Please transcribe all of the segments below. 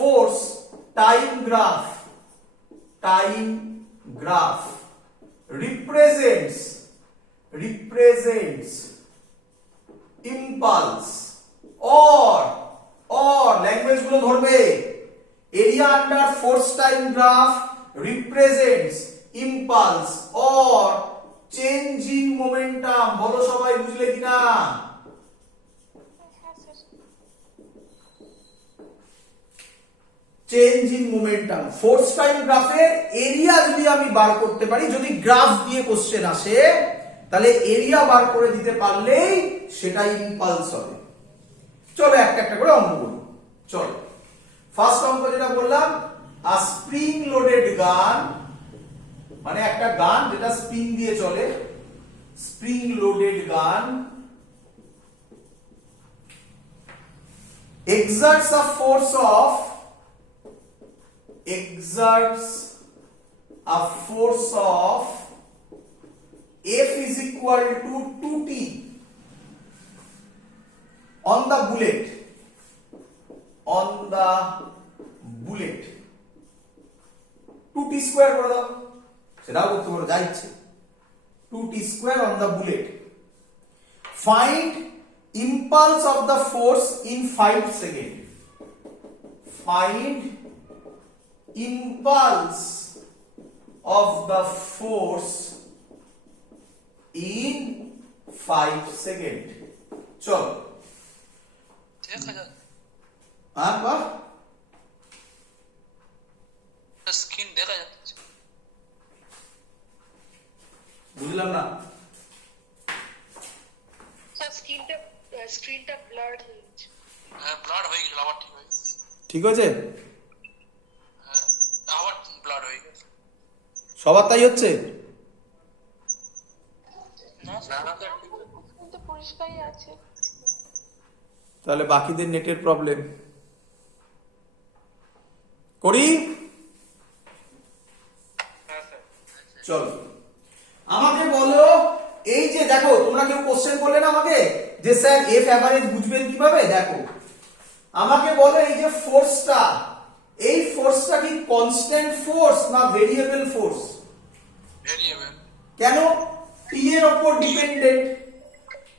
force time graph represents impulse or language গুলো ধরবে area under force time graph represents impulse or change in momentum বলো সবাই বুঝলে কিনা change in momentum force time গ্রাফের area যদি আমি বার করতে পারি যদি গ্রাফ দিয়ে কোশ্চেন আসে তাহলে এরিয়া বার করে দিতে পারলেই সেটা ইম্পালস হবে চলো একটা একটা করে অঙ্ক করি চলো ফার্স্ট অঙ্ক যেটা বললাম আ স্প্রিং লোডেড গান মানে একটা গান যেটা স্প্রিং দিয়ে চলে স্প্রিং লোডেড গান exerts a force of F is equal to 2t on the bullet 2t square করে দাও সেটাও করতে পারো যা ইচ্ছে 2t square on the bullet find impulse of the force in 5 seconds find impulse of the force in 5 seconds চলো দেখা যাচ্ছে আর বাহ স্ক্রিন দেখা যাচ্ছে বুঝলাম না স্যার স্ক্রিনটা ব্লার্ড হয়ে গেছে হ্যাঁ ব্লাড হয়ে গেল আবার ঠিক হয়ে গেছে ঠিক আছে হ্যাঁ আবার ব্লাড হয়ে গেছে সবার তাই হচ্ছে না স্যার কিন্তু পরিষ্কারই আছে তাহলে বাকিদের নেটের প্রবলেম করি হ্যাঁ স্যার চলো আমাকে বলো এই যে দেখো তোমরা কেউ কোশ্চেন করলে না আমাকে যে স্যার এফ এভারেজ বুঝবেন কিভাবে দেখো আমাকে বলো এই যে ফোর্সটা এই ফোর্সটা কি কনস্ট্যান্ট ফোর্স না ভেরিয়েবল ফোর্স ভেরিয়েবল কেন টি এর উপর ডিপেন্ডেন্ট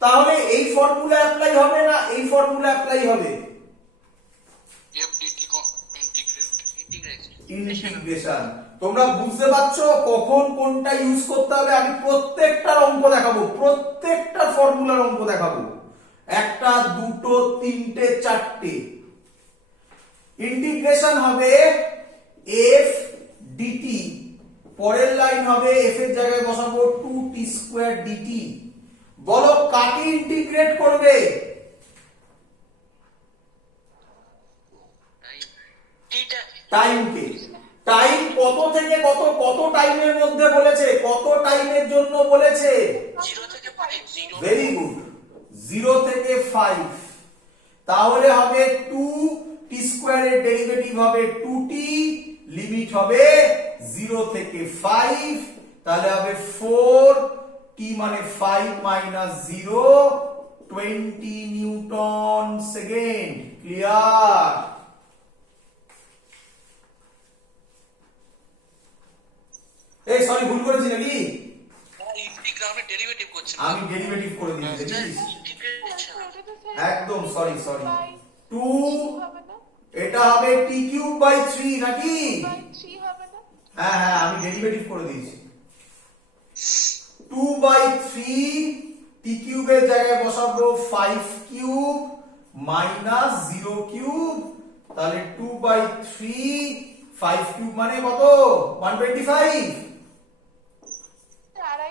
তাহলে এই ফর্মুলা অ্যাপ্লাই হবে না এই ফর্মুলা অ্যাপ্লাই হবে এফডিটি ইন্টিগ্রেশন তোমরা বুঝতে পারছো কখন কোনটা ইউজ করতে হবে আমি প্রত্যেকটার অঙ্ক দেখাবো প্রত্যেকটা ফর্মুলার অঙ্ক দেখাবো একটা দুটো তিনটে চারটে ইন্টিগ্রেশন হবে f dt পরের লাইন হবে f এর জায়গায় বসাবো 2t স্কয়ার dt বলো কাকে ইন্টিগ্রেট করবে টাইমকে টাইম কত থেকে কত কত টাইমের মধ্যে বলেছে কত টাইমের জন্য বলেছে 0 থেকে 5 ভেরি গুড 0 থেকে 5 তাহলে হবে 2t স্কয়ারের ডেরিভেটিভ হবে 2t লিমিট হবে 0 থেকে 5 তাহলে হবে 4 t মানে 5 মাইনাস 0 20 নিউটন সেকেন্ড ক্লিয়ার এই সরি ভুল করেছি নাকি ইন্টিগ্রামে ডেরিভেটিভ করছেন আমি ডেরিভেটিভ করে দিয়েছি ইন্টিগ্রেশন একদম সরি 2 হবে না এটা হবে t কিউব বাই 3 নাকি বাই 3 হবে না হ্যাঁ হ্যাঁ আমি ডেরিভেটিভ করে দিয়েছি 2 বাই 3 t কিউবের জায়গায় বসাবো 5 কিউব মাইনাস 0 কিউব তাহলে 2 বাই 3 5 কিউব মানে কত 125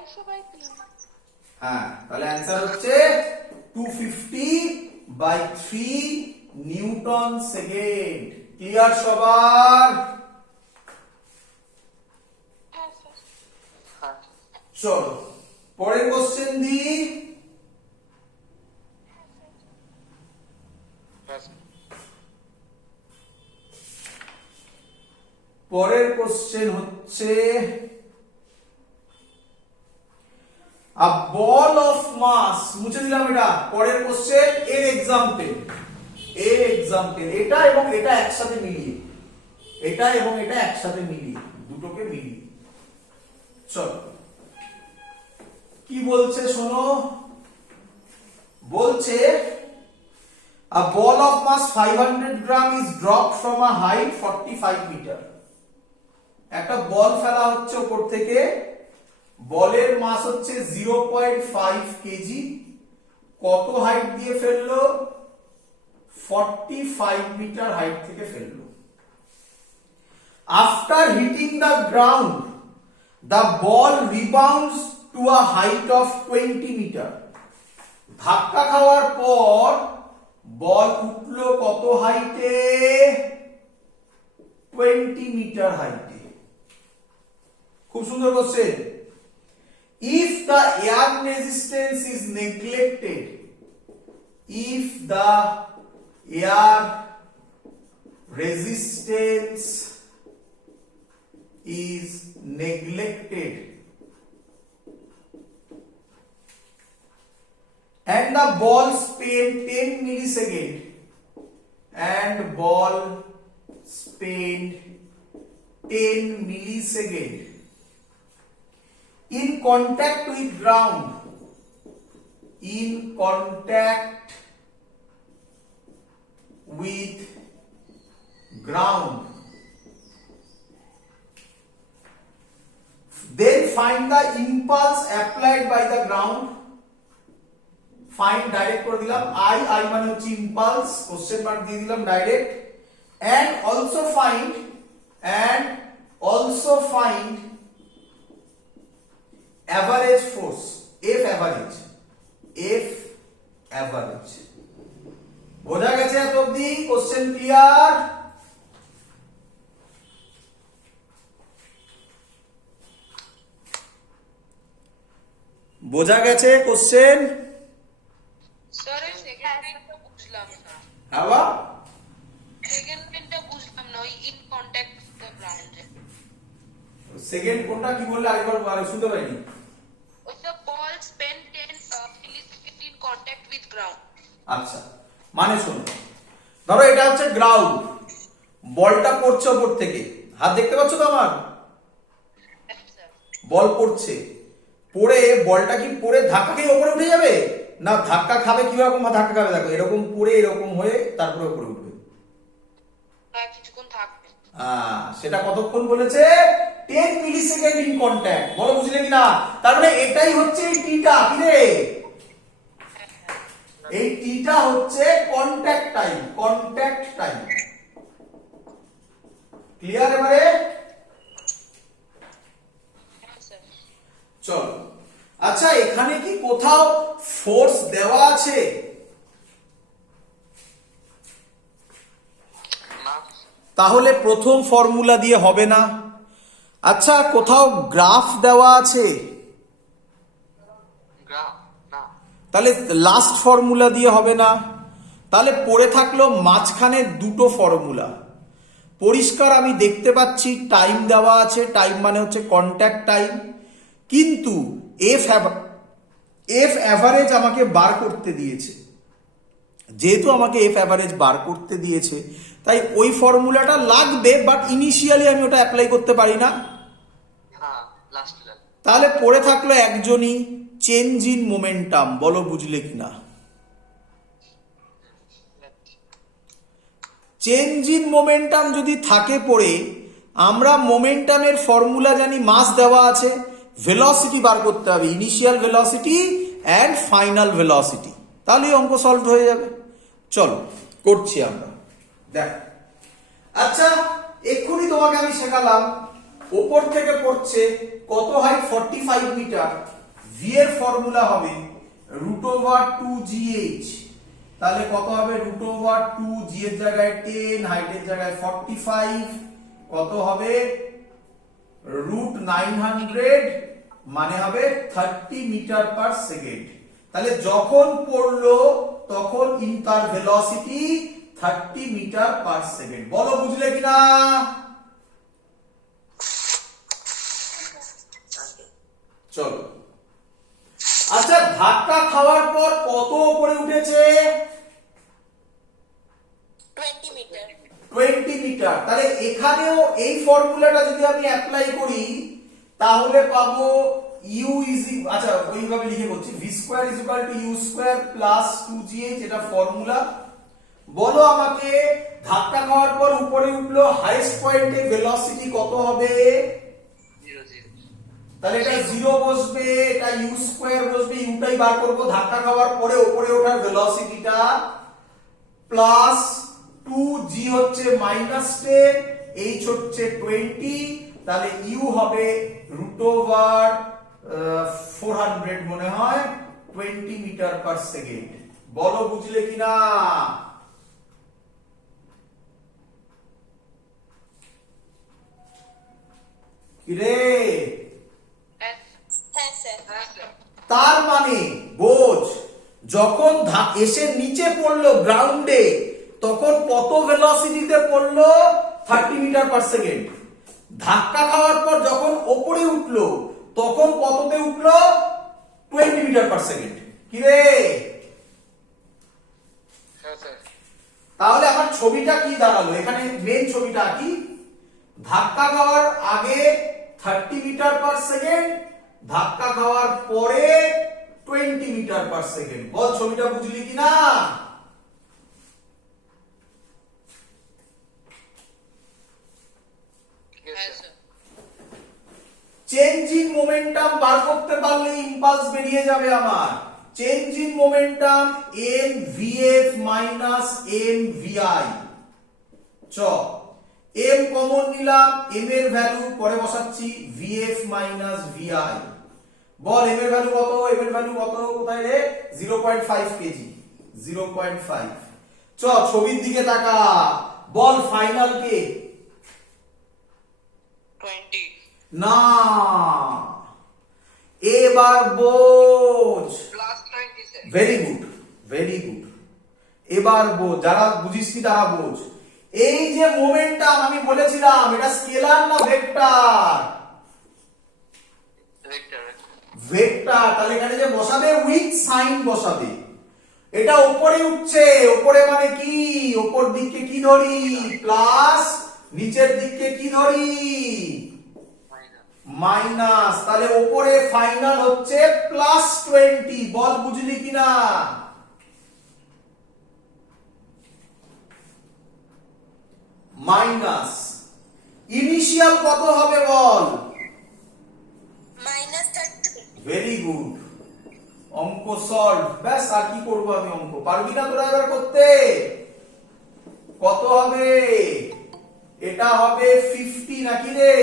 250 বাই 3 হ্যাঁ তাহলে অ্যানসার হচ্ছে 250 বাই 3 নিউটন সেকেন্ড ক্লিয়ার সবার হ্যাঁ স্যার হ্যাঁ চলো পরের কোশ্চেন দি পরের কোশ্চেন হচ্ছে a ball of mass মুছে দিলাম এটা পরের কোশ্চেন এর एग्जांपल এক্সাম্পল এটা এবং এটা একসাথে মিলিয়ে, এটা এবং এটা একসাথে মিলিয়ে, দুটোকে মিলিয়ে। চলো কি বলছে শোনো, বলছে a ball of mass 500 gram is dropped from a height 45 meter. একটা বল ফেলা হচ্ছে উপর থেকে, বলের মাস হচ্ছে 0.5 কেজি, কত হাইট দিয়ে ফেললো? 45 মিটার হাইট থেকে ফেললো। After hitting the ground, the ball rebounds to a height of 20 meter. ধাক্কা খাওয়ার পর বল উঠলো কত হাইটে? 20 মিটার হাইটে। খুব সুন্দর question. If the air resistance is neglected, if the air resistance is neglected and the ball spent 10 millisecond and ball spent 10 millisecond in contact with ground, in contact with ground, then find the impulse applied by the ground. Find direct করে দিলাম, I মানে হচ্ছে impulse, question mark দিয়ে দিলাম direct, and also find average force, F average. বোঝা গেছে এত অবধি? Question clear? বোঝা গেছে কোশ্চেন? স্যার এই সেকেন্ড লাইনটা বুঝলাম না। হ্যাঁ, সেকেন্ড লাইনটা বুঝলাম না, ওই in contact with the ground. Second কোনটা কি বললে আরেকবার শুনতে পাইনি। ওই the ball spend 10 millisecond in contact with ground. আচ্ছা, মানে শোনো, ধরো এটা হচ্ছে গ্রাউন্ড, বলটা পড়ছে উপর থেকে, হাত দেখতে পাচ্ছ তো আমার? বল পড়ছে, পড়ে বলটা কি পড়ে ধাক্কা খেয়ে উপরে উঠে যাবে? না, ধাক্কা খাবে কিরকম ধাক্কা খাবে? দেখো এরকম পড়ে এরকম হয়ে তারপরে উপরে উঠবে। কিছুক্ষণ থাকবে। সেটা কতক্ষণ বলেছে? 10 মিলিসেকেন্ড ইন কন্টাক্ট। বলো বুঝলে কিনা? তার মানে এটাই হচ্ছে এই টিটা, কি রে? এই টিটা হচ্ছে কন্টাক্ট টাইম। ক্লিয়ার এবারে? চলো, আচ্ছা এখানে কি কোথাও ফোর্স দেওয়া আছে? তাহলে প্রথম ফর্মুলা দিয়ে হবে না। আচ্ছা কোথাও গ্রাফ দেওয়া আছে? তাহলে লাস্ট ফর্মুলা দিয়ে হবে না। তাহলে পড়ে থাকলো মাঝখানে দুটো ফর্মুলা। পরিষ্কার আমি দেখতে পাচ্ছি টাইম দেওয়া আছে, টাইম মানে হচ্ছে কন্ট্যাক্ট টাইম, কিন্তু এফ অ্যাভারেজ আমাকে বার করতে দিয়েছে। যেহেতু আমাকে এফ অ্যাভারেজ বার করতে দিয়েছে তাই ওই ফর্মুলাটা লাগবে, বাট ইনিশিয়ালি আমি ওটা অ্যাপ্লাই করতে পারি না। তাহলে পড়ে থাকলো একজনই, চেঞ্জ ইন মোমেন্টাম। বলো বুঝলে কিনা? চেঞ্জ ইন মোমেন্টাম যদি থাকে পড়ে, আমরা মোমেন্টামের ফর্মুলা জানি, মাস দেওয়া আছে, ভেলোসিটি বার করতে হবে, initial velocity and final velocity, তাহলেই অঙ্ক সলভ হয়ে যাবে। চলো করছি আমরা, দেখ। আচ্ছা এক্ষুনি তোমাকে আমি শেখালাম, ওপর থেকে পড়ছে কত হাইট? 45 মিটার। ভি এর ফর্মুলা হবে √2gh। তাহলে কত হবে? √2g এর জায়গায় 10, হাইটের জায়গায় 45, কত হবে? √900, মানে হবে 30 মিটার পার সেকেন্ড। তাহলে যখন পড়লো তখন তার ভেলোসিটি 30 মিটার পার সেকেন্ড। বলো বুঝলে কিনা? চলো, আচ্ছা ধাক্কা খাওয়ার পর কত উপরে উঠেছে? 20 মিটার। 20 মিটার। তাহলে এখানেও এই ফর্মুলাটা যদি আমি অ্যাপ্লাই করি তাহলে পাবো u আচ্ছা ওইভাবে লিখে বলছি v square is equal two u square plus 2gh, এটা ফর্মুলা। বলো আমাকে ধাক্কা খাওয়ার পর উপরে উঠলো হাইয়েস্ট পয়েন্টে ভেলোসিটি কত হবে? 0 0 তাহলে এটা 0 বসবে, এটা u স্কয়ার বসবে, ইউটাই বার করব ধাক্কা খাওয়ার পরে উপরে ওঠার ভেলোসিটিটা, প্লাস 2g হচ্ছে -10, h হচ্ছে 20, তাহলে u হবে √400 মনে হয় 20 মিটার পার সেকেন্ড। বলো বুঝলে কিনা? কিরে Yes. হ্যাঁ স্যার। তার মানে বোঝ যখন এসে নিচে পড়লো গ্রাউন্ডে তখন কত ভেলোসিটিতে পড়লো? 30 মিটার পার সেকেন্ড। ধাক্কা খাওয়ার পর যখন ওপরে উঠলো তখন কততে উঠলো? 20 মিটার পার সেকেন্ড। কি রে? হ্যাঁ স্যার। তাহলে আমার ছবিটা কি দাঁড়ালো? এখানে মেন ছবিটা কি? ধাক্কা খাওয়ার আগে 30 মিটার পার সেকেন্ড, ধাক্কা খাওয়ার পরে 20 মিটার পার সেকেন্ড। বল ছবিটা বুঝলি কিনা? হ্যাঁ স্যার। চেঞ্জ ইন মোমেন্টাম বার করতে পারলে ইম্পালস বেরিয়ে যাবে আমার। Change in momentum m vf minus m vi। চ m কমন নিলাম, m এর ভ্যালু পরে বসাচ্ছি vf মাইনাস vi। বল m এর ভ্যালু কত? m এর ভ্যালু কত? কোথায় রে? 0.5 কেজি। 0.5। চ ছবির দিকে তাকা, বল ফাইনাল কে? 20 না, এবার বোঝ। Plus 20 sir. Very good, very good. এবার বোঝ, যারা বুঝিসনি তারা বোঝ। এই যে মোমেন্টাম আমি বলেছিলাম এটা স্কেলার না ভেক্টর? ভেক্টর। ভেক্টর। তাহলে এখানে যে বসাবে উইথ সাইন বসাবে। এটা উপরে উঠছে, উপরে মানে কি? উপর দিককে কি ধরি? প্লাস, নিচের দিককে কি ধরি? মাইনাস। তাহলে উপরে ফাইনাল হচ্ছে +20। বল বুঝলি কিনা? মাইনাস ইনিশিয়াল কত হবে বল? -30। ভেরি গুড, অঙ্ক সলভ। ব্যাস, আর কি করবো আমি? অঙ্ক পারবি না তোরা এবার করতে? কত হবে? এটা হবে 50 নাকি রে?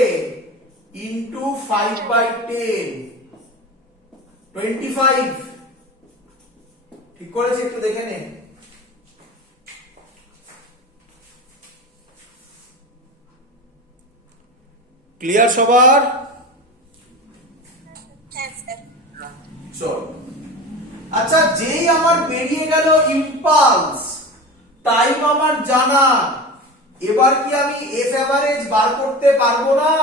ইন্টু 5/10, 25। ঠিক করেছি? একটু দেখে নে। ক্লিয়ার সবার? হ্যাঁ স্যার। চল, আচ্ছা যেই আমার বেরিয়ে গেল ইম্পালস, টাইম আমার জানা, এবার কি আমি এফ এভারেজ বার করতে পারবো না?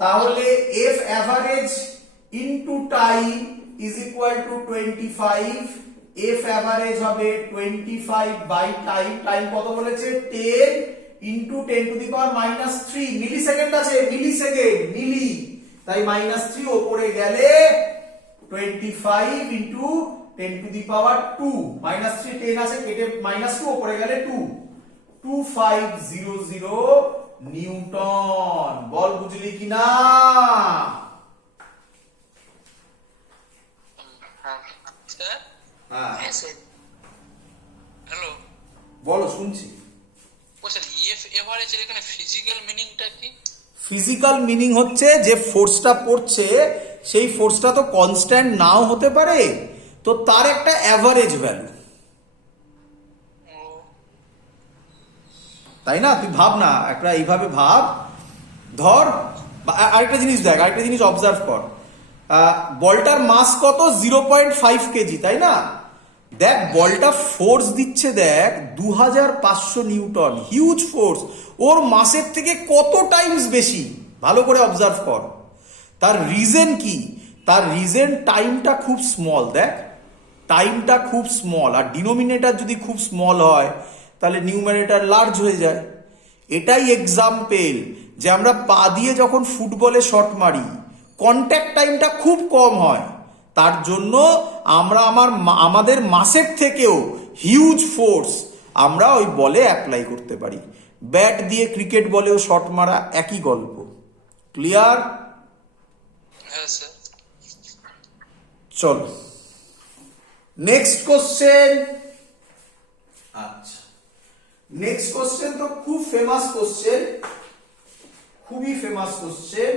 তাহলে F average into time is equal to 25। F average হবে 25 বাই টাইম। টাইম কত বলেছে? 10 into 10 to the power -3 millisecond আছে, মিলি সেকেন্ড, মিলি, তাই -3 উপরে গেলে 25 ইনটু 10 টু দি পাওয়ার 2, -3 10 আছে কেটে -2 উপরে গেলে 2, 2500 নিউটন। বল বুঝলি কিনা? স্যার। হ্যাঁ, হ্যাঁ স্যার। হ্যালো। বলো, শুনছি। ও স্যার, ইএফ এভারেজের এখানে ফিজিক্যাল মিনিংটা কি? ফিজিক্যাল মিনিং হচ্ছে যে ফোর্সটা পড়ছে সেই ফোর্সটা তো কনস্ট্যান্ট নাও হতে পারে, তো তার একটা অ্যাভারেজ ভ্যালু, তাই না? তুই ভাব না, একটা এইভাবে ভাব। ধর আরেকটা জিনিস দেখ, আরেকটা জিনিস অবজার্ভ কর। বলটার মাস কত? 0.5 কেজি, তাই না? দেখ বলটা ফোর্স দিচ্ছে, দেখ 2500 নিউটন, হিউজ ফোর্স। ওর মাসের থেকে কত টাইমস বেশি, ভালো করে অবজার্ভ কর। তার রিজন কি? তার রিজন টাইমটা খুব স্মল। দেখ টাইমটা খুব স্মল, আর ডিনোমিনেটর যদি খুব স্মল হয় তাহলে নিউমারেটর লার্জ হয়ে যায়। এটাই এক্সাম্পল যে আমরা পা দিয়ে যখন ফুটবলে শট মারি কন্ট্যাক্ট টাইমটা খুব কম হয়, তার জন্য আমরা আমাদের মাসের থেকেও হিউজ ফোর্স আমরা ওই বলে অ্যাপ্লাই করতে পারি। ব্যাট দিয়ে ক্রিকেট বলেও শট মারা একই গল্প। ক্লিয়ার? হ্যাঁ স্যার। চলো নেক্সট কোশ্চেন। আচ্ছা, নেক্সট কোশ্চেন তো খুব ফেমাস কোশ্চেন, খুবই ফেমাস কোশ্চেন।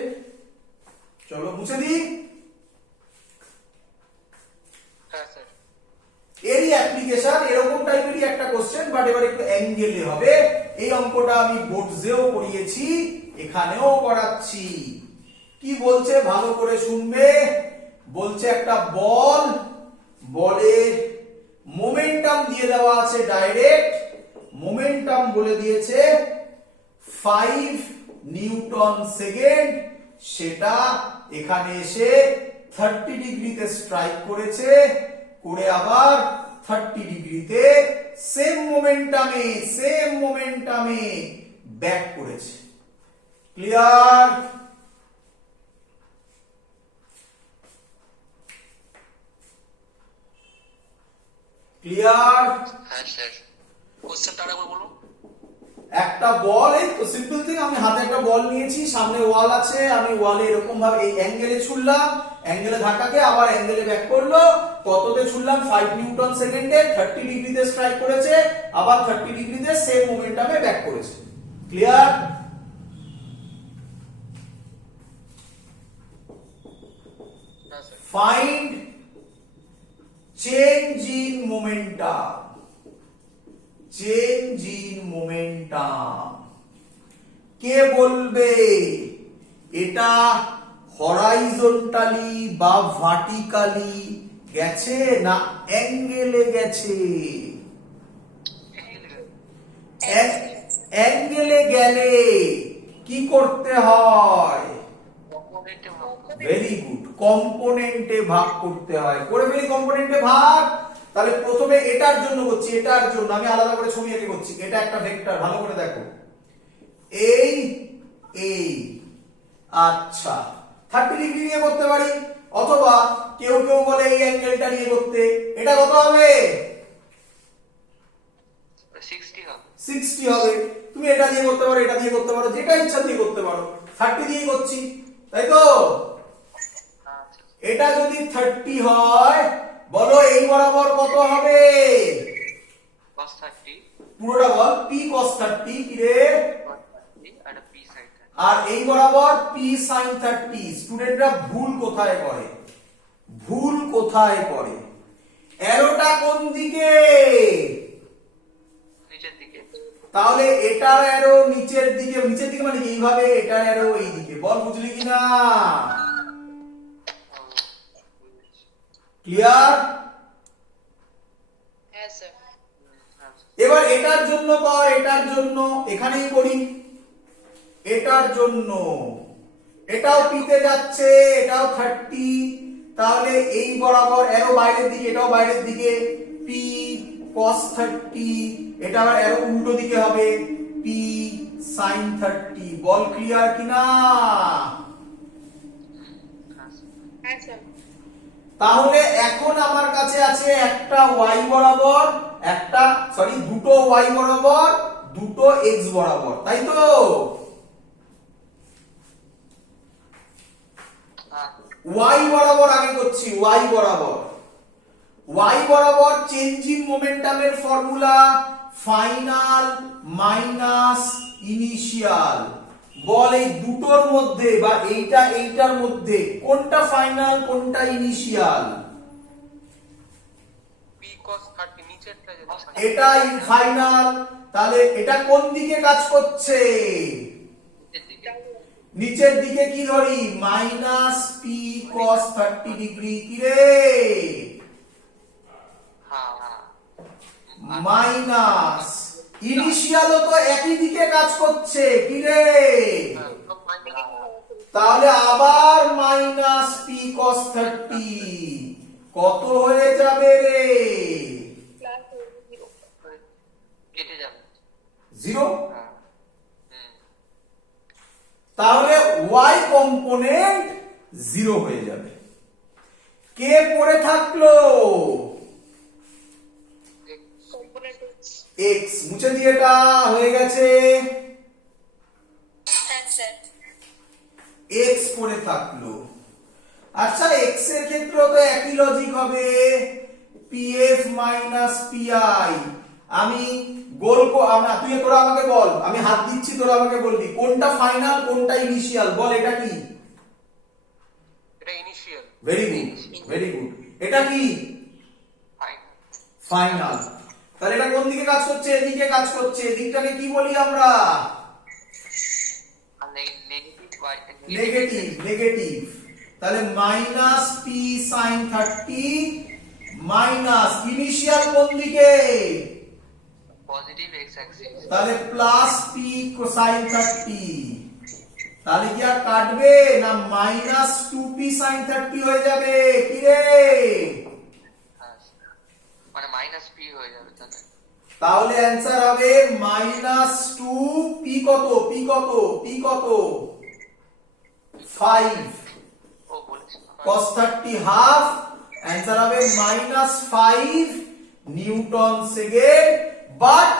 চলো মুছে দিই। হ্যাঁ স্যার। এরই অ্যাপ্লিকেশন, এরকম টাইপেরই একটা কোশ্চেন, বাট এবার একটু অ্যাঙ্গেলে হবে। এই অঙ্কটা আমি বোর্ডসেও করিয়েছি, এখানেও করাচ্ছি। কি বলছে ভালো করে শুনবে। বলছে একটা বল, বলের মোমেন্টাম দিয়ে দেওয়া আছে ডাইরেক্ট, মোমেন্টাম বলে দিয়েছে 5 নিউটন সেকেন্ড, সেটা এখানে এসে 30 ডিগ্রিতে স্ট্রাইক করেছে, করে আবার 30 ডিগ্রিতে সেম মোমেন্টামে ব্যাক করেছে। ক্লিয়ার? ক্লিয়ার? হ্যাঁ স্যার। কোশ্চেনটা আরেকবার বলুন। একটা বল, এই তো সিম্পল থিং, আমি হাতে একটা বল নিয়েছি, সামনে ওয়াল আছে, আমি ওয়ালে এরকম ভাবে এই অ্যাঙ্গেলে ছুড়লাম, অ্যাঙ্গেলে ধাক্কাকে আবার অ্যাঙ্গেলে ব্যাক করলো, কততে ছুড়লাম 5 নিউটন সেকেন্ডে, 30 ডিগ্রিতে স্ট্রাইক করেছে, আবার 30 ডিগ্রিতে সেম মোমেন্টামে ব্যাক করেছে। ক্লিয়ার? হ্যাঁ sir. Find change in momentum. Change in momentum কে বলবে? এটা হরাইজন্টালি বা ভার্টিক্যালি গেছে না অ্যাঙ্গেলে গেছে? অ্যাঙ্গেলে গেলে কি করতে হয়? ভেরি গুড, কম্পোনেন্টে ভাগ করতে হয়। করে ফেলি কম্পোনেন্টে ভাগ। তাহলে প্রথমে এটার জন্য করছি, এটার জন্য আমি আলাদা করে ছবি এঁকে করছি। এটা একটা ভেক্টর, ভালো করে দেখো, এই এই। আচ্ছা, 30 ডিগ্রি নিয়ে করতে পারি, অথবা কেউ কেউ বলে এই অ্যাঙ্গেলটা নিয়ে করতে। এটা কত হবে? 60 হবে। 60 হবে। তুমি এটা দিয়ে করতে পারো, এটা দিয়ে করতে পারো, যেটা ইচ্ছা দিয়ে করতে পারো। 30 দিয়ে করছি, তাই তো? এটা যদি 30 হয়, বলো এই বরাবর কত হবে? cos 30 পুরোটা বল। p cos 30 কি রে? cos 30 আর p sin 30। আর এই বরাবর p sin 30। স্টুডেন্টরা ভুল কোথায় করে? ভুল কোথায় করে? অ্যারোটা কোন দিকে? নিচের দিকে। তাহলে এটার অ্যারো নিচের দিকে। নিচের দিকে মানে এইভাবে, এটার অ্যারো এই দিকে। বল বুঝলি কিনা? ক্লিয়ার? হ্যাঁ স্যার। এবার এটার জন্য কর, এটার জন্য এখানেই করি। এটার জন্য এটাও পিতে যাচ্ছে, এটাও 30, তাহলে এই বরাবর অ্যারো বাইরের দিকে, এটাও বাইরের দিকে, p cos 30, এটা আবার অ্যারো উল্টো দিকে হবে, p sin 30। বল ক্লিয়ার কিনা? হ্যাঁ স্যার। তাহলে এখন আমার কাছে আছে একটা y বরাবর, একটা দুটো y বরাবর, দুটো x বরাবর, তাই তো? y বরাবর আগে করছি, y বরাবর। y বরাবর চেঞ্জ ইন মোমেন্টামের ফর্মুলা ফাইনাল মাইনাস ইনিশিয়াল। বল এই দুটোর মধ্যে বা এইটা এইটার মধ্যে কোনটা ফাইনাল কোনটা ইনিশিয়াল? p cos 30 নিচেরটা যেটা এটা ফাইনাল। তাহলে এটা কোন দিকে কাজ করছে? নিচের দিকে। নিচের দিকে কি ধরি? Minus p cos 30 degree. কি রে? হ্যাঁ হ্যাঁ। মাইনাস ইনিশিয়ালও তো একই দিকে কাজ করছে। কি রে? তাহলে আবার মাইনাস p cos 30। কত হয়ে যাবে রে? প্লাস 0 কেটে যাবে। 0। হ্যাঁ। তাহলে y কম্পোনেন্ট 0 হয়ে যাবে। কে পড়ে থাকলো? Component x। মুছে দিয়ে এটা হয়ে গেছে হ্যাঁ স্যার x পড়ে থাকলো। আচ্ছা x এর ক্ষেত্রেও তো একই লজিক হবে, pf মাইনাস pi। আমি তোরা আমাকে বল, আমি হাত দিচ্ছি, তোরা আমাকে বলবি কোনটা ফাইনাল কোনটা ইনিশিয়াল। বল এটা কি? এটা initial. Very good, very good. এটা কি? ফাইন। ফাইনাল। তাহলে এটা কোন দিকে কাজ করছে? এদিকে কাজ করছে। এদিকটাকে কি বলি আমরা? আর নেগেটিভ বাই নেগেটিভ, নেগেটিভ। তাহলে minus P sign 30 minus initial কোন দিকে? Positive x Axis. তাহলে প্লাস পি কোসাইন 30। তাহলে কি আর কাটবে না? মাইনাস 2p সাইন 30 হয়ে যাবে। কি রে? মানে মাইনাস পি হয়ে যাবে তাহলে। তাহলে অ্যানসার হবে মাইনাস 2p কত? p কত? p কত? 5 ও বলেছি cos 30 হাফ। অ্যানসার হবে মাইনাস 5 নিউটন সেকেন্ড। বাট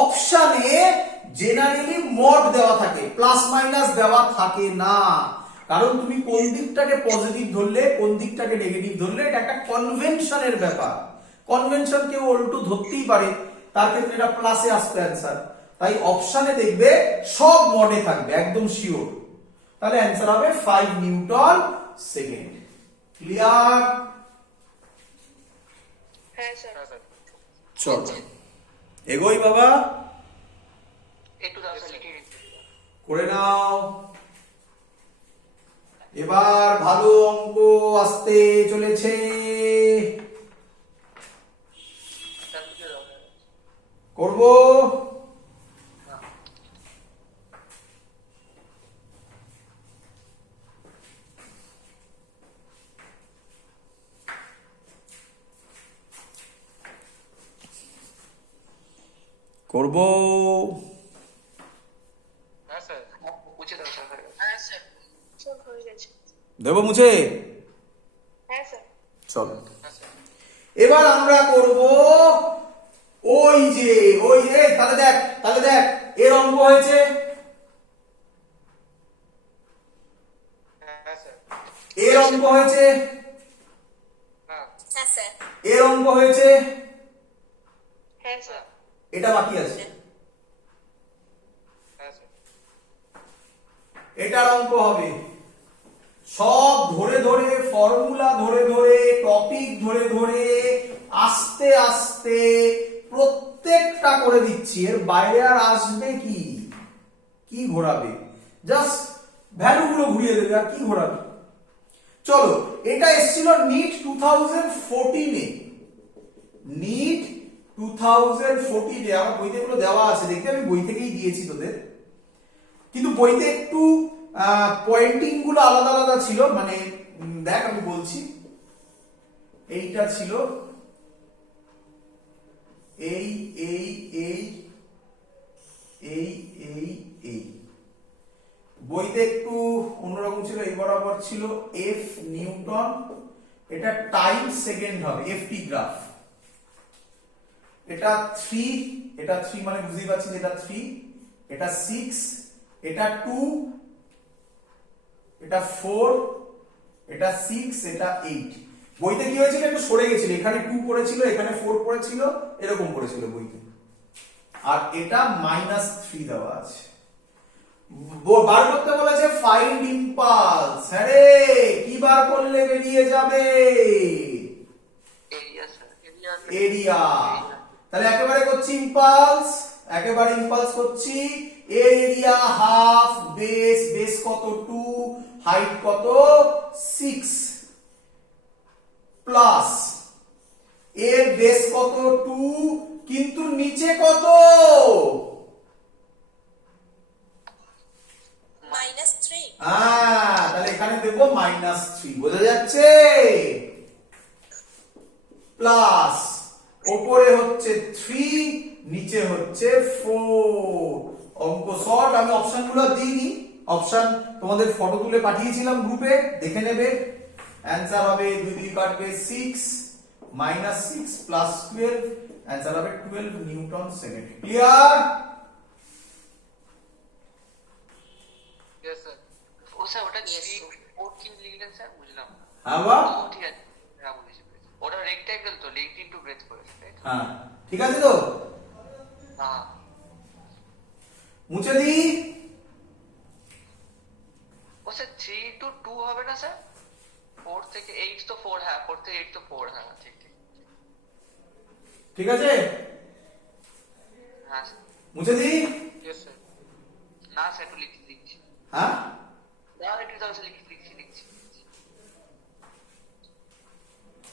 অপশনে জেনারেলি মড দেওয়া থাকে, প্লাস মাইনাস দেওয়া থাকে না। কারণ তুমি কোন দিকটাকে পজিটিভ ধরলে কোন দিকটাকে নেগেটিভ ধরলে এটা একটা কনভেনশনের ব্যাপার। কনভেনশন কেউ উল্টো ধরতেই পারে, তার ক্ষেত্রে এটা প্লাসে আসবে অ্যান্সার। তাই অপশনে দেখবে সব মডে থাকবে, একদম শিওর। তাহলে অ্যান্সার হবে 5 নিউটন সেকেন্ড। ক্লিয়ার? হ্যাঁ স্যার চল এগোই বাবা, একটু দাও স্যার লিখে দিচ্ছি। করে নাও। এবার ভালো অঙ্ক আসতে চলেছে। স্যার লিখে দাও। করব। করব। হ্যাঁ স্যার মুছে দাও স্যার। হ্যাঁ স্যার স্যার হয়ে গেছে দেব মুছে? হ্যাঁ স্যার চল হ্যাঁ স্যার। এবার আমরা করব ওই যে তাহলে দেখ এর অঙ্ক হয়েছে, হ্যাঁ স্যার। এর অঙ্ক হয়েছে, হ্যাঁ হ্যাঁ স্যার এর অঙ্ক হয়েছে, হ্যাঁ স্যার এটা বাকি আছে। হ্যাঁ স্যার। এটার অঙ্ক হবে। সব ধরে ধরে ফর্মুলা ধরে ধরে টপিক ধরে ধরে আস্তে আস্তে প্রত্যেকটা করে দিচ্ছি। এর বাইরে আর আসবে কি? কি ঘোরাবে? জাস্ট ভ্যালুগুলো ঘুরিয়ে দেবে, আর কি ঘোরাবে? চলো, এটা এসেছিল নিট 2014 এ। নিট 2014 এ আমার বইতে গুলো দেওয়া আছে, দেখতে আমি বই থেকেই দিয়েছি তোদের। কিন্তু বইতে একটু পয়েন্টিং গুলো আলাদা আলাদা ছিল। মানে দেখ আমি বলছি, এইটা ছিল এই এই এই এই এই এই। বইতে একটু অন্যরকম ছিল, এই বরাবর ছিল এফ নিউটন, এটা টাইম সেকেন্ড হবে এফটি গ্রাফ। এটা 3, এটা 3 মানে বুঝতেই পারছেন এটা 3, এটা 6, এটা 2, এটা 4, এটা 6, এটা 8। বইতে কি হয়েছিল একটু সরে গেছিল, এখানে 2 পড়েছিল, এখানে 4 পড়েছিল, এরকম পড়েছিল বইতে। আর এটা -3 দেওয়া আছে। বার করতে বলেছে ফাইন্ড ইম্পালস। হ্যাঁ রে, কি বার করলে বেরিয়ে যাবে? Area sir. এরিয়া। তাহলে একেবারে করছি ইম্পালস, একেবারে ইম্পালস করছি। এরিয়া হাফ বেস, বেস কত 2, হাইট কত 6, প্লাস এর বেস কত 2, কিন্তু নিচে কত? -3 তাহলে এখানে দেবো -3। বোঝা যাচ্ছে? প্লাস ওপরে হচ্ছে 3, নিচে হচ্ছে 4। অঙ্ক শর্ট। আমি অপশনগুলো দিইনি, অপশন তোমাদের ফটো তুলে পাঠিয়েছিলাম গ্রুপে, দেখে নেবে। অ্যান্সার হবে 2 2 কাটবে 6 মাইনাস 6 প্লাস 12, অ্যান্সার হবে 12 newton second. Clear? Yes sir. ও স্যার ওটা 14 লিখলেন স্যার, বুঝলাম না। হ্যাঁ বা? ও ঠিক আছে, হ্যাঁ বুঝেছি। ওটা রেক্টাঙ্গেল তো, লেংথ ইনটু ব্রেথ করে, তাই তো? হ্যাঁ ঠিক আছে তো, হ্যাঁ। মুছে দিই। ও স্যার 3 ইনটু 2 হবে না স্যার? 4 থেকে 8 তো 4, হ্যাঁ 4 থেকে 8 তো 4, হ্যাঁ ঠিক ঠিক। ঠিক আছে, হ্যাঁ স্যার। মুছে দিই। Yes sir. না স্যার একটু লিখছি। হ্যাঁ না একটু দাও স্যার, লিখছি।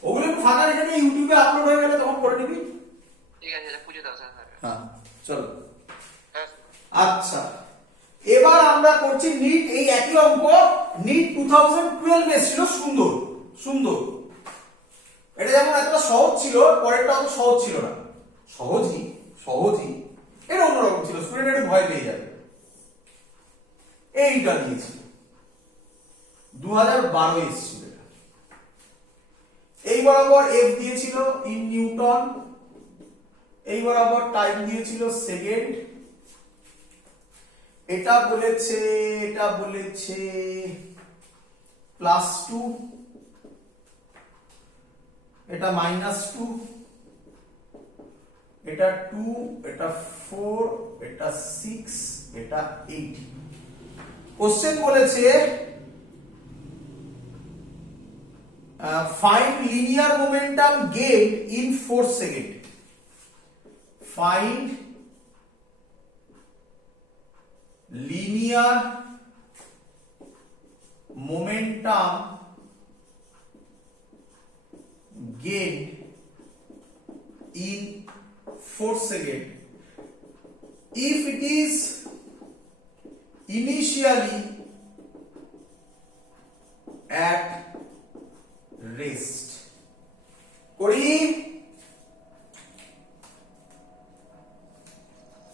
ওগুলো একটু ফাঁকা রেখে দিয়ে ইউটিউবে আপলোড হয়ে গেলে তখন করে নিবি। ঠিক আছে স্যার, পুজো দাও স্যার। হ্যাঁ চলো। হ্যাঁ আচ্ছা, এবার আমরা করছি নিট। এই একই অঙ্ক নিট 2012 এসেছিল, সুন্দর সুন্দর। এটা যেমন এতটা সহজ ছিল, পরেরটা অত সহজ ছিল না। সহজই এটা অন্যরকম ছিল, স্টুডেন্ট একটু ভয় পেয়ে যাবে। এইটা দিয়েছিল 2012 এসেছিল এটা। এই বরাবর এফ দিয়েছিল ইন নিউটন, এই বরাবর টাইম দিয়েছিল সেকেন্ড। এটা বলেছে +2, এটা -2, এটা 2, এটা 4, এটা 6, এটা 8। কোশ্চেন বলেছে find linear momentum gain in 4 second. Find linear momentum gained in 4 seconds if it is initially at rest. করি?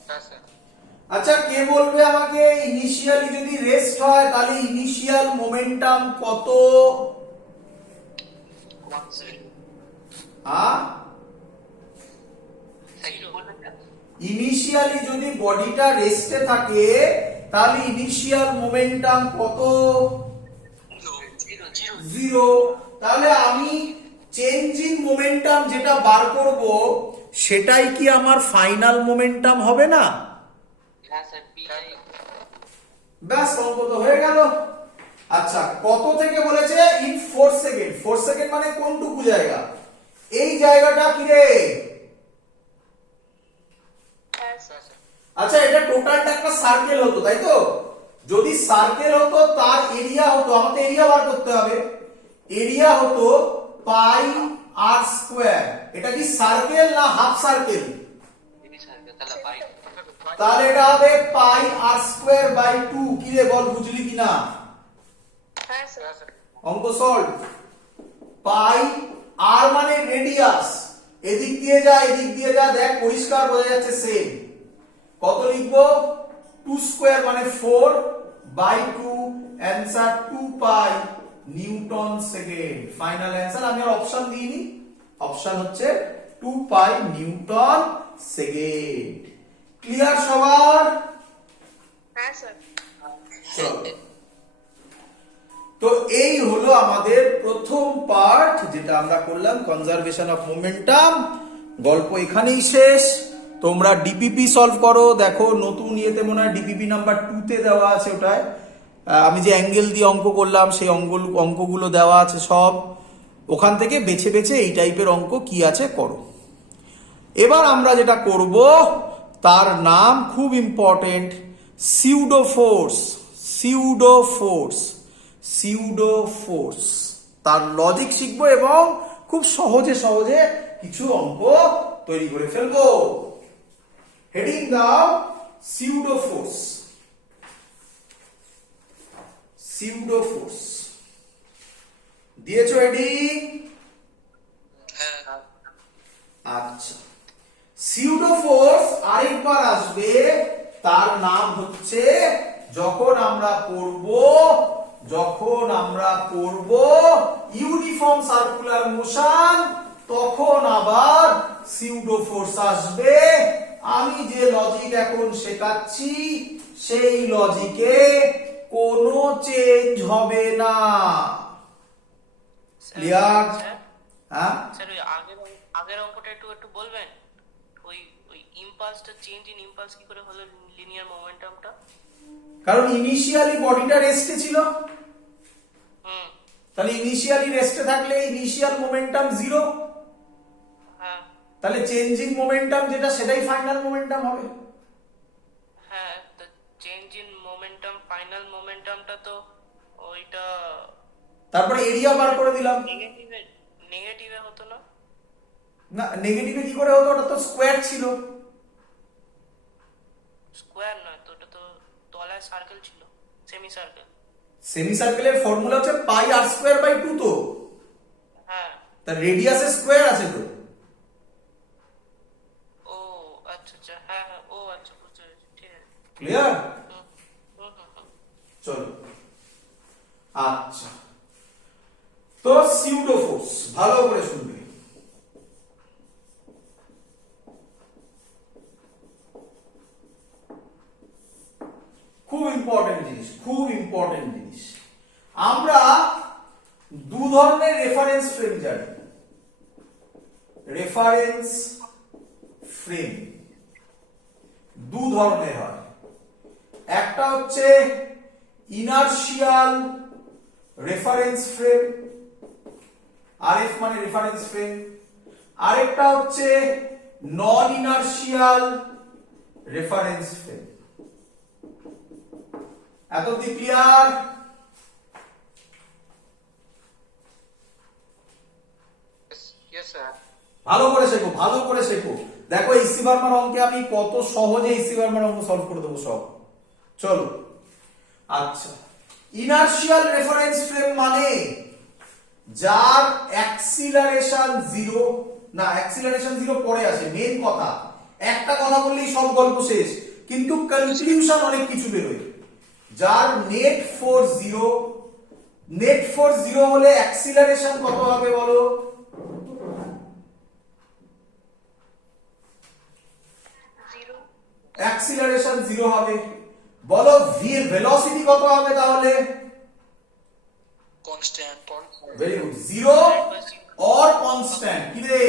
হ্যাঁ স্যার। আচ্ছা, কে বলবে আমাকে ইনিশিয়ালি যদি রেস্ট হয় তাহলে ইনিশিয়াল মোমেন্টাম কত? 1 সেকেন্ড। ইনিশিয়ালি যদি বডিটা রেস্টে থাকে তাহলে ইনিশিয়াল মোমেন্টাম কত? 0। তাহলে আমি চেঞ্জ ইন মোমেন্টাম যেটা বার করব সেটাই কি আমার ফাইনাল মোমেন্টাম হবে না? হ্যাঁ স্যার, পিআই। ব্যাস, অঙ্ক তো হয়ে গেল। আচ্ছা, কত থেকে বলেছে? In 4 second. 4 সেকেন্ড মানে কোনটুকু জায়গা? এই জায়গাটা কি রে? আচ্ছা, এটা টোটালটা একটা সার্কেল হতো, তাই তো? যদি সার্কেল হতো তার এরিয়া হতো, আমাদের এরিয়া বার করতে হবে। এরিয়া হতো পাই আর স্কয়ার। এটা কি সার্কেল না হাফ সার্কেল? তাহলে এটা হবে পাই আর স্কয়ার বাই 2। কি রে বল, বুঝলি কিনা? হ্যাঁ স্যার। অঙ্ক সলভ। পাই আর মানে রেডিয়াস, এদিক দিয়ে যা এদিক দিয়ে যা, দেখ পরিষ্কার বোঝা যাচ্ছে সেম। কত লিখবো? 2 স্কয়ার মানে 4 by 2, answer 2 pi newton second. Final answer. আমি আর অপশন দিইনি, অপশন হচ্ছে 2 পাই নিউটন সেকেন্ড। ক্লিয়ার সবার? হ্যাঁ স্যার। চলো, তো এই হলো আমাদের প্রথম পার্ট যেটা আমরা করলাম, কনজারভেশন অফ মোমেন্টাম। গল্প এখানেই শেষ। তোমরা ডিপিপি সলভ করো। দেখো নতুন ইয়েতে মনে হয় ডিপিপি নাম্বার 2 তে দেওয়া আছে। ওটায় আমি যে অ্যাঙ্গেল দিয়ে অঙ্ক করলাম সেই অঙ্কগুলো দেওয়া আছে সব। ওখান থেকে বেছে বেছে এই টাইপের অঙ্ক কি আছে করো। এবার আমরা যেটা করব তার নাম খুব important, pseudo force. Pseudo force, তার লজিক শিখবো এবং খুব সহজে কিছু অঙ্ক তৈরি করে ফেলবো। হেডিং দাও সিউডো ফোর্স। দিয়েছো হেডিং? আচ্ছা, সিউডো ফোর্স আরেকবার আসবে, তার নাম হচ্ছে যখন আমরা করব ইউনিফর্ম সার্কুলার মোশন, তখন আবার সিউডো ফোর্স আসবে। আমি যে লজিক এখন শেখাচ্ছি সেই লজিকে কোনো চেঞ্জ হবে না। ক্লিয়ার? স্যার হ্যাঁ, স্যার ওই আগের অঙ্কটা একটু বলবেন, ওই ওই ইম্পালসটা, চেঞ্জ ইন ইম্পালস কি করে হলো লিনিয়ার মোমেন্টামটা? কারণ ইনিশিয়ালি বডিটা রেস্টে ছিল, হুম। তাহলে ইনিশিয়ালি রেস্টে থাকলে ইনিশিয়াল মোমেন্টাম জিরো, হ্যাঁ তাহলে চেঞ্জিং মোমেন্টাম যেটা সেটাই ফাইনাল মোমেন্টাম হবে। হ্যাঁ, তো চেঞ্জ ইন মোমেন্টাম, ফাইনাল মোমেন্টামটা তো ওইটা তারপরে এরিয়া বার করে দিলাম। নেগেটিভে হতো না? না, নেগেটিভে কি করে হতো? ওটা তো স্কোয়ার ছিল। স্কোয়ার নয় তো, ওটা তো তলায় সার্কেল ছিল, সেমি সার্কেল। সেমি সার্কেলের ফর্মুলা হচ্ছে পাই আর স্কোয়ার বাই 2, তো হ্যাঁ। তার রেডিয়াসে স্কোয়ার আছে তো। ও আচ্ছা আচ্ছা, হ্যাঁ হ্যাঁ, ও আচ্ছা, বুঝতে পেরেছি, ঠিক আছে। ক্লিয়ার? হুম হুম হুম হুম। চলো, আচ্ছা, তো সিউডো ফোর্স ভালো করে শুনবে। খুব ইম্পর্টেন্ট জিনিস। আমরা দু ধরনের রেফারেন্স ফ্রেম জানি। রেফারেন্স ফ্রেম দু ধরনের হয়, একটা হচ্ছে ইনার্শিয়াল রেফারেন্স ফ্রেম, আরএফ মানে রেফারেন্স ফ্রেম, আরেকটা হচ্ছে নন ইনার্শিয়াল রেফারেন্স ফ্রেম। এত অব্দি ক্লিয়ার? Yes sir. ভালো করে শেখো। দেখো ইসি ভার্মার অঙ্কে আমি কত সহজে ইসি ভার্মার অঙ্ক সলভ করে দেবো সব। চলো, আচ্ছা, ইনার্শিয়াল রেফারেন্স ফ্রেম মানে যার অ্যাক্সিলারেশন জিরো, না অ্যাক্সিলারেশন জিরো পরে আসে, মেন কথা একটা কথা বললেই সব গল্প শেষ, কিন্তু কনক্লুশন অনেক কিছু বেরোয়। যার নেট ফোর্স জিরো হলে অ্যাক্সিলারেশন কত হবে বলো? অ্যাক্সিলারেশন জিরো হবে। বলো ভেলোসিটি কত হবে তাহলে? Constant. Very good, zero or constant. কি রে?